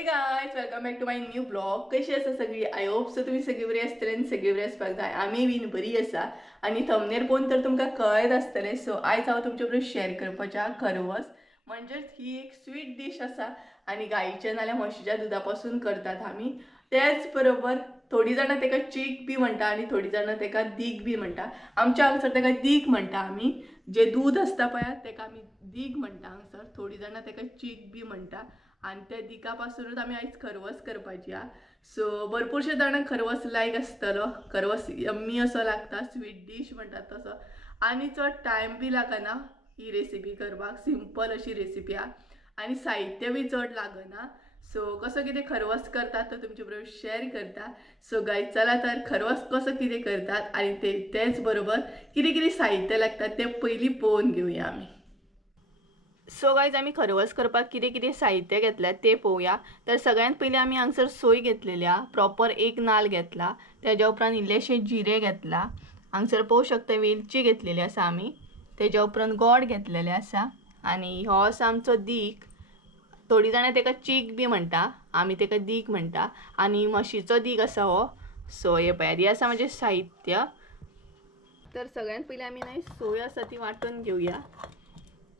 हे guys welcome back to my new blog. कशी आसा सगळी? आय होप सो तुम्ही सगळी बरी आसतले आनी सगळी बरी आसपाक जाय. आमी बीन बरी आसा आनी थंबनेल पळोवन तर तुमकां कळत आसतलें. सो आयज हांव तुमचे बरोबर शेअर करपाचें खरवस. म्हणजेच ही एक स्वीट डिश आसा आनी गाईच्या नाल्यार म्हशीच्या दुधापासून करतात आमी. त्याच बरोबर थोडी जाणां तेका चीक बी म्हणटा आनी थोडी जाणां तेका दीक बी म्हणटा. आमच्या हांगसर तेका दीक म्हणटा आमी. जे दूध आसता पळय तेका आमी दीक म्हणटा हांगसर. थोडी जाणां तेका चीक बी म्हणटा आनी त्या दिका पासूनच आमी आयज खरवस करपाची आहा. सो भरपूरशे जाणांक खरवस लायक आसतलो. खरवस यम्मी असो लागता, स्वीट डीश म्हणटात तसो आनी चड टायम बी लागना ही रेसिपी करपाक. सिंपल अशी रेसिपी आहा आनी साहित्य बी चड लागना. सो कसो कितें खरवस करतात तो तुमचे बरोबर शेअर करता. सो गायज चला तर खरवस कसो कितें करतात आनी तेच बरोबर कितें कितें साहित्य लागतात ते पयलीं पळोवन घेवया आमी. सो गायज आमी खरवस करपाक कितें कितें साहित्य घेतल्यात ते पळोवया. तर सगळ्यांत पयलीं आमी हांगसर सोय घेतलेली आहा. प्रॉपर एक नाल्ल घेतला. तेज्या उपरांत इल्लेशे जिरे घेतला. हांगसर पळोवंक शकता वेलची घेतलेली आसा आमी. तेज्या उपरांत गोड घेतलेले आसा आनी हो आसा आमचो दीक. थोडी जाणां तेका चीक बी म्हणटा, आमी तेका दीक म्हणटा आनी म्हशीचो दीक आसा हो. सो हे पळयात, हे आसा म्हणजे साहित्य. तर सगळ्यांत पयलीं आमी न्हय सोय आसा ती वांटून घेवया.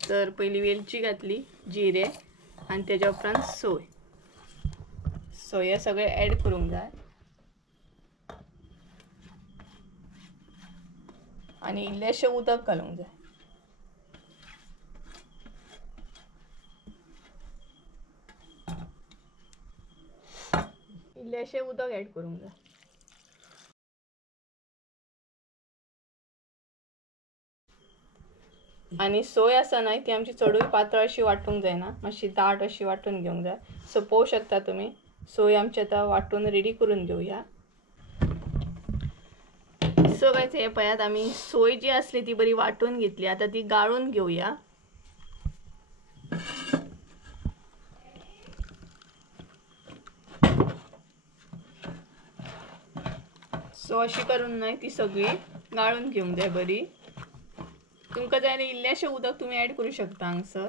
तर पयलीं वेलची घातली, जिरे आनी तेज्या उपरांत सोय. सो हे सगळें ॲड करूंक जाय आनी इल्लेशें उदक घालूंक जाय. इल्लेशें उदक ॲड करूंक जाय. आनी सोय आसा न्हय ती आमची चडूय पातळ अशी वांटूंक जायना, मातशी दाट अशी वांटून घेवंक जाय. सो पळोवंक शकता तुमी सोय आमची आतां वांटून रेडी करून घेवया. सो गायज हे पळयात, आमी सोय जी आसली ती बरी वांटून घेतली. आतां ती गाळून घेवया. सो अशी करून न्हय ती सगळी गाळून घेवंक जाय बरी. तुमकां जाय जाल्यार इल्लेशें उदक तुमी ॲड करूं शकता हांगसर.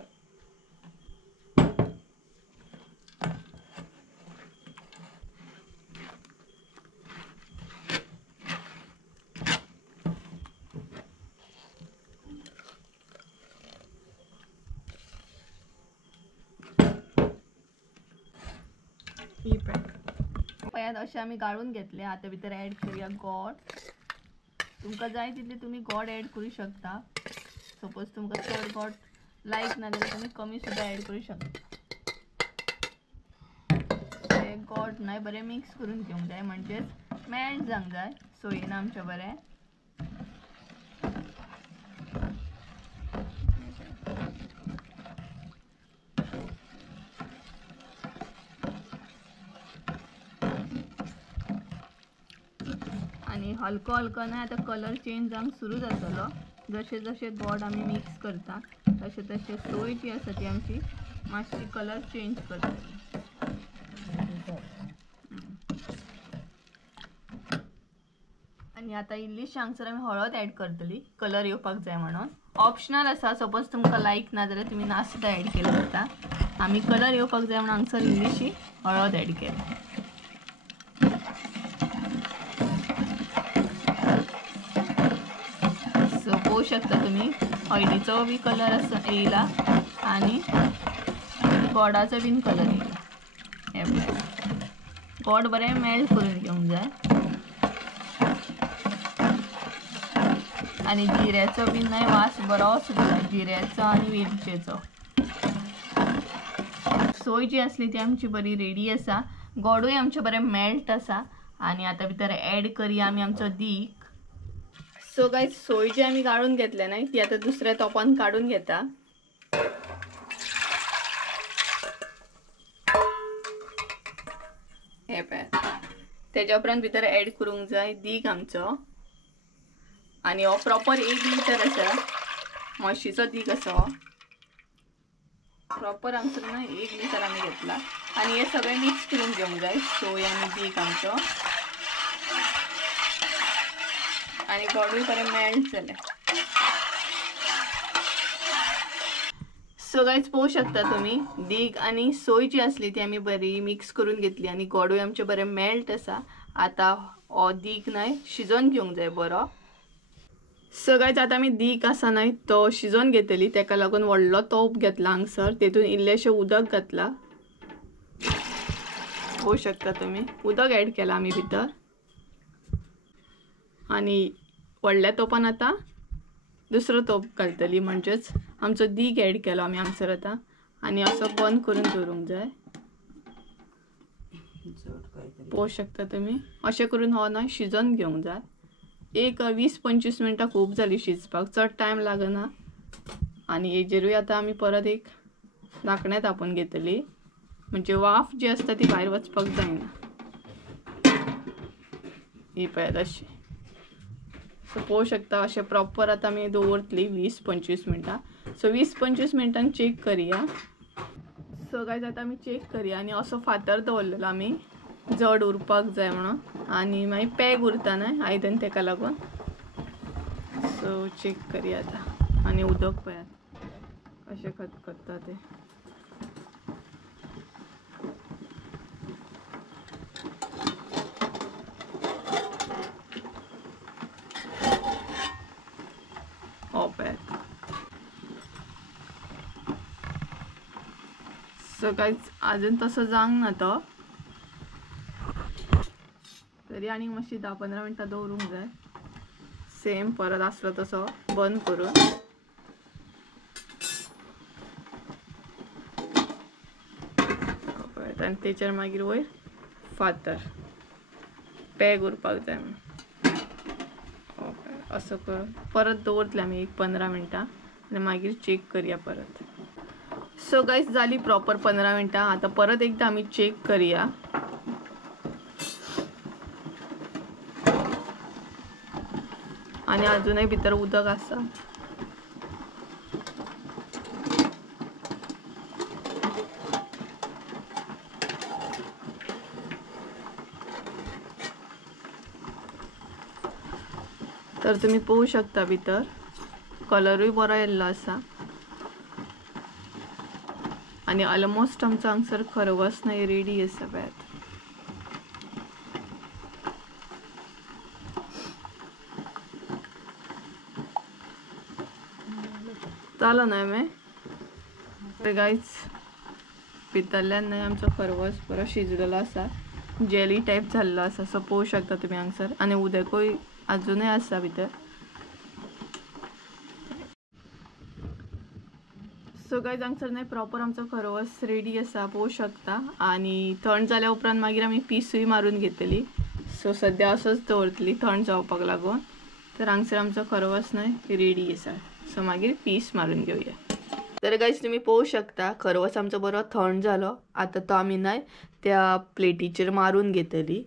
पळयात अशें आमी गाळून घेतले. आतां भितर ॲड करूया गोड. तुमकां जाय तितले तुमी गोड ॲड करूं शकता. सपोज तुमकां चड गोड लायक ना जाल्यार तुमी कमी सुद्दां ॲड करूं शकता. हे गोड न्हय बरें मिक्स करून घेवंक जाय, म्हणजेच मेल्ट जावंक जाय सोयेन आमच्या बरें. आनी हलको हलको न्हय आतां कलर चेंज जावंक सुरू जातलो. जशें जशें गोड आमी मिक्स करता तशें तशें सोय जी आसा ती आमची मातशी कलर चेंज करतली. आनी आतां इल्लीशी हांगसर आमी हळद ॲड करतली कलर येवपाक जाय म्हणून. ऑप्शनल आसा, सपोज तुमकां लायक ना जाल्यार तुमी ना सुद्दां ॲड केल्यार जाता. आमी कलर येवपाक जाय म्हणून हांगसर इल्लीशी हळद ॲड केली. सो पळोवंक शकता तुमी हळदीचो बी कलर आसा येयला आनी गोडाचो बीन कलर येयला. हे पळय, गोड बरें मेल्ट करून घेवंक जाय. आनी जिऱ्याचो बीन न्हय वास बरो सुटता, जिऱ्याचो आनी वेलचेचो. सोय जी आसली ती आमची बरी रेडी आसा. गोडूय आमचें बरें मेल्ट आसा आनी आतां भितर ॲड करया आमी आमचो दीक. सो गायज सोय जी आमी गाळून घेतल्या न्हय ती आतां दुसऱ्या तोपान काडून घेता. हे पळय, तेज्या उपरांत भितर ॲड करूंक जाय दीक आमचो. आनी हो प्रॉपर 1 लिटर आसा, म्हशीचो दीक आसा हो. प्रॉपर हांगसर न्हय 1 लिटर आमी घेतला आनी हे सगळें मिक्स करून घेवंक जाय सोय आनी दीक आमचो. आनी गोडूय बरें मेल्ट जालें. सो गाइस पळोवंक शकता तुम्ही दीक आणि सोय जी असली ती आम्ही बरी मिक्स करून घेतली आणि गोडूय आमचे बरे मेल्ट आसा. आता हो दीक न्हय शिजोवन घेवंक जाय बरो. सो गाइस आता आमी दीक आसा न्हय तो शिजोवन घेतली. तेका लागून व्हडलो तोप घेतला हांगसर. तेतून इल्लेशें उदक घातला. पळोवंक शकता तुम्ही उदक ऍड केला आमी भितर आणि व्हडल्या तोपान आता दुसरो तोप घालतली. म्हणजेच आमचो दीक ऍड केलो आमी हांगसर आता आणि असो बंद करून दवरूंक जाय. पळोवंक शकता तुम्ही अशें करून हो न्हय शिजोवन घेवंक जाय. एक 20-25 मिनटां खूब जाली शिजपाक. चड टायम लागना. आणि हेजेरूय आता आमी परत एक धाकणें तापोवन घेतली. म्हणजे वाफ जी असता ती भायर वचपाक जायना. ही पळयात अशी. सो पळोवंक शकता अशें प्रॉपर आता आमी दवरतली 20-25 मिनटां. सो 20-25 मिनटांन चेक करूया. सो गाइस आता आमी चेक करूया आणि असो फातर दवरलेलो आमी जड उरपाक जाय म्हणून आणि मागीर पॅक उरता न्हय आयदन तेका लागून. सो चेक करूया आता आणि उदक पळयात कशें खतखत्ता ते. हो पळयात. सो गाइस अजून तसं जावंक ना तो. तरी आनी मातशी 10-15 मिनटां दवरूंक जाय. सेम परत आसलो तसो बंद करून. आणि तेचेर मागीर वयर फातर पॅक उरपाक जाय म्हणून असो करून परत दवरतले आमी एक 15 मिनटां आनी मागीर चेक करूया परत. सो गाइस जाली प्रॉपर 15 मिनटां. आता परत एकदा आमी चेक करूया. आणि अजूनही भितर उदक आसा. तर तुम्ही पळोवंक शकता भितर कलरूय बरो येल्लो आसा आणि ऑलमोस्ट आमचो हांगसर खरवस न्हय रेडी आसा पळयात. जालो न्हय मे. तर गाइस भितरल्यान न्हय आमचो खरवस बरो शिजलेलो आसा. जेली टाइप जाल्लो आसा. सो पळोवंक शकता तुम्ही हांगसर आणि उदकूय अजूनय आसा भितर. सो गाइस हांगसर न्हय प्रॉपर आमचो खरवस रेडी आसा पळोवंक शकता. आणि थंड जाल्या उपरांत मागीर आमी पीसूय मारून घेतली. सो सद्या असोच दवरतली थंड जावपाक लागून. तर हांगसर आमचो खरवस न्हय रेडी आसा. सो मागीर पीस मारून घेवया. तर गाइस तुम्ही पळोवंक शकता खरवस आमचो बरो थंड जालो. आता तो आमी न्हय त्या प्लेटीचेर मारून घेतली.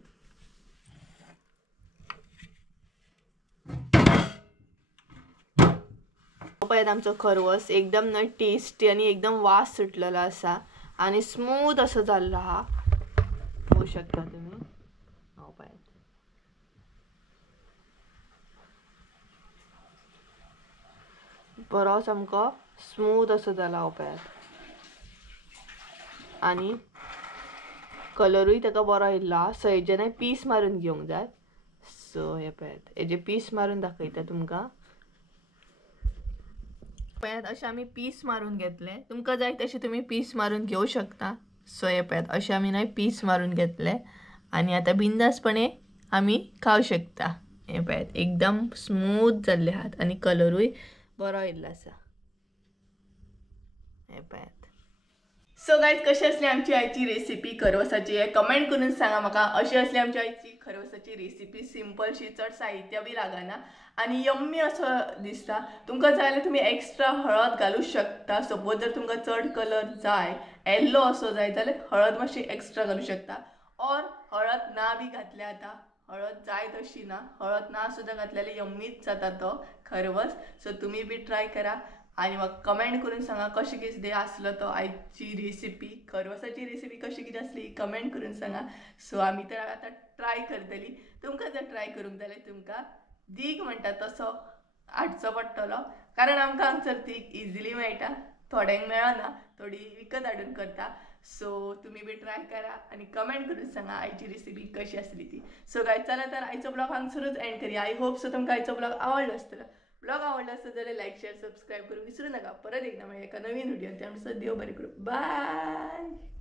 पळयात आमचो खरवस एकदम न्हय टेस्टी आणि एकदम वास सुटलेलो आसा आणि स्मूथ असो जाल्लो आहा. पळोवंक शकता तुम्ही. हो पळयात बरो सामको स्मूथ असो जाला. हो पळयात आणि कलरूय ताका बरो येयल्लो आहा. सो हेजे न्हय पीस मारून घेवंक जाय. सो हे पळयात हेजे पीस मारून दाखयता तुमकां. पळयात अशें आमी पीस मारून घेतले. तुमकां जाय तशें तुम्ही पीस मारून घेवं शकता. सो हे पळयात अशें आमी न्हय पीस मारून घेतले आणि आता बिंदासपणे आमी खावं शकता. हे पळयात एकदम स्मूथ जाल्ले आहात आणि कलरूय बरो येयल्लो आसा. हे पळयात. सो गाइस कशी असली आमची आयची रेसिपी खरवसाची हे कमेंट करून सांगा म्हाका. अशी असली आमची आयची खरवसाची रेसिपी सिंपलशी चड साहित्य बी लागना आणि यम्मी असो दिसता. तुमकां जाय जाल्यार तुम्ही एक्स्ट्रा हळद घालूं शकता. सपोज जर तुमकां चड कलर जाय येल्लो असो जाय जाल्यार हळद मातशी एक्स्ट्रा घालूं शकता. और हळद ना बी घातल्या आता हळद जाय तशी ना. हळद ना सुद्धा घातल्यार यम्मीच जाता तो खरवस. सो तुम्ही बी ट्राय करा आणि म्हाका कमेंट करून सांगा कशी कितें आसलो तो आयची रेसिपी खरवसाची रेसिपी कशी कितें आसली कमेंट करून सांगा. सो आमी तर आतां ट्राय करतली. तुमकां जर ट्राय करूंक जाल्यार तुमकां दीक म्हणटा तसो हाडचो पडटलो कारण आमकां हांगसर दीक इजिली मेळटा. थोड्यांक मेळना, थोडी विकत हाडून करता. सो तुम्ही बी ट्राय करा आणि कमेंट करून सांगा आयची रेसिपी कशी असली ती. सो काय चला तर आयचो ब्लॉग हांगसरूच एंड करूया. आय होप सो तुमकां आयचो ब्लॉग आवडलो आसतलो. ब्लॉग आवडला असेल जाल्यार लाईक शेअर सबस्क्राईब करून विसरू नका. परत एकदा म्हणजे एका नवीन व्हिडिओ त्यानुसार देव बरें करूं. बाय.